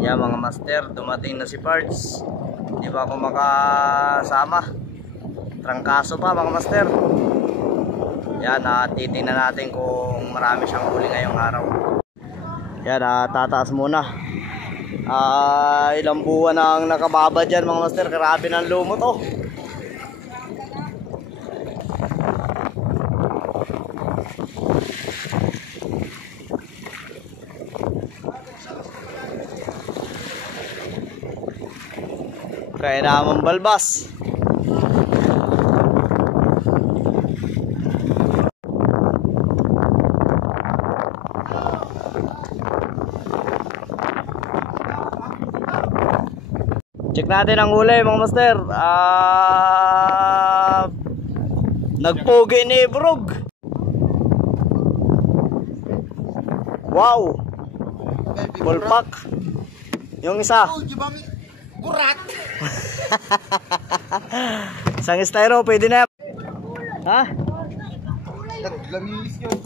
Yan mga master, dumating na si Parts. Hindi pa ako makasama. Trangkaso pa mga master. Yan, titingnan natin kung marami siyang huli ngayong araw. Yan, tataas muna. Ilang buwan ang nakababa dyan mga master. Grabe ng lumot oh. Kaya naman balbas. Check natin ang huli mga master. Nagpogi ni Brog. Wow. Pulpak. Yung isa. Kurat. Isang styro, pwede na. Ha? Lamilis yun.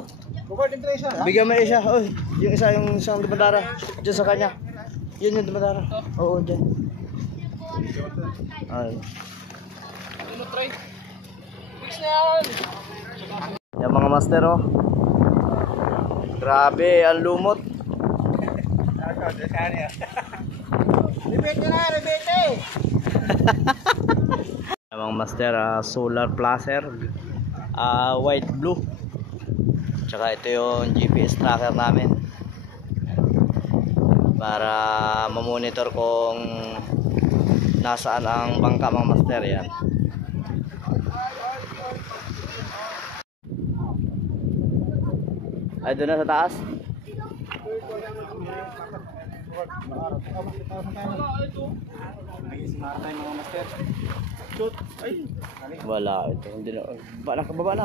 Bukod din tayo siya. Bigyan mo isa. Oh, yung isa, yung isang dumadara. Diyan sa kanya. Yun yung dumadara. Oo, dyan. Ay. Yan mga master oh. Grabe, ang lumot. Rebete na, rebete. Mga master, solar placer, white blue. Tsaka ito yung GPS tracker namin para mamonitor kung nasaan ang bangka mga master. Yan. Ay, doon na sa taas. Wala ito, hindi na. Baba na.